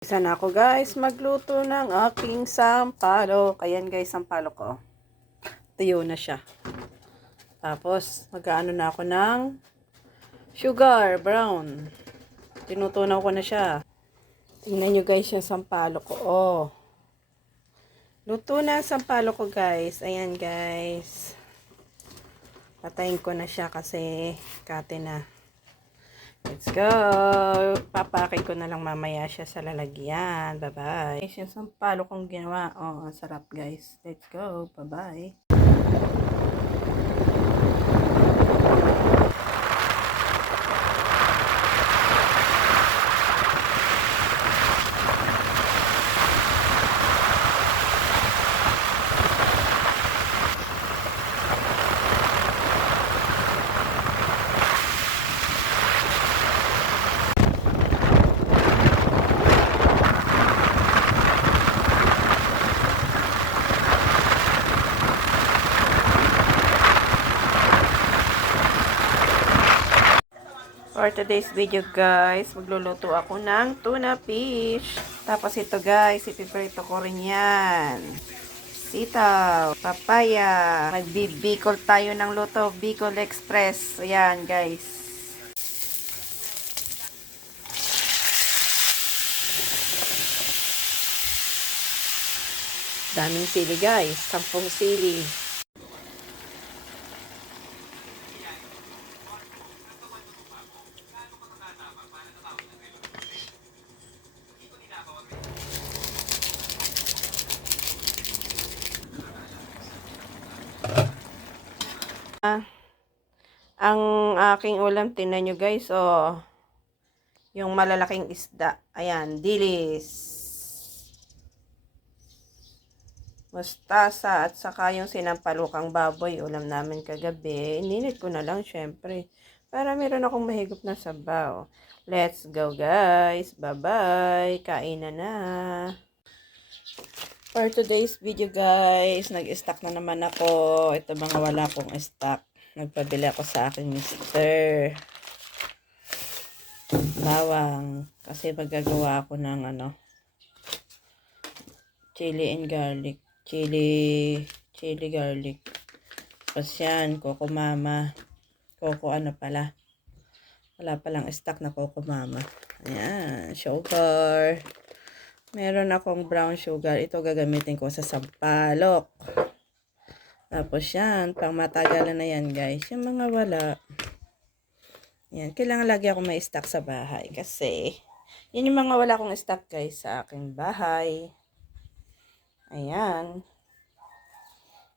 Isa na ako guys magluto ng aking sampalok. Ayan guys, sampalok ko. Tuyo na siya. Tapos mag-aano na ako ng sugar brown. Tinutunaw ko na siya. Tingnan nyo guys yung sampalok ko. Oh. Luto na ang sampalok ko guys. Ayan guys. Patayin ko na siya kasi kate na. Let's go! Papakin ko na lang mamaya siya sa lalagyan. Bye-bye. Yung sampalo kong ginawa. Oh, ang sarap guys. Let's go. Bye-bye. For today's video guys, magluluto ako ng tuna fish. Tapos ito guys, ipiprito ko rin yan. Sitaw, papaya. Magbibicol tayo ng luto, Bicol Express. Ayan guys. Daming sili guys, 10 sili. Ang aking ulam, tingnan nyo guys, oh. Yung malalaking isda. Ayan, dilis. Mustasa at saka yung sinampalukang baboy. Ulam namin kagabi. Ininit ko na lang syempre. Para meron akong mahigop na sabaw. Let's go guys. Bye-bye. Kain na. For today's video guys, nag-stock na naman ako. Ito mga wala akong stock. Nagpabili ako sa aking mister. Bawang. Kasi magagawa ako ng chili and garlic. Chili garlic. Tapos yan, Coco Mama. Coco pala. Wala palang stock na Coco Mama. Ayan, sugar. Meron akong brown sugar. Ito gagamitin ko sa sampalok. Tapos yan, pang matagalan na yan guys. Yung mga wala. Yan, kailangan lagi ako may stock sa bahay. Kasi, yan yung mga wala akong stock guys sa aking bahay. Ayan.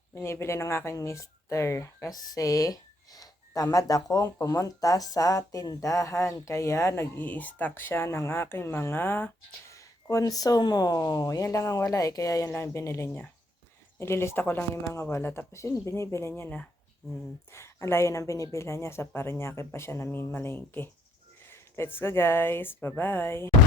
Binibili ng aking mister. Kasi, tamad akong pumunta sa tindahan. Kaya, nag-i-stock siya ng aking mga konsumo. Yan lang ang wala kaya yan lang binili niya. Nililista ko lang yung mga wala. Tapos yun, binibili niya na. Ang layo ng binibili niya sa Parañaque pa siya namimalengke. Let's go guys. Bye-bye.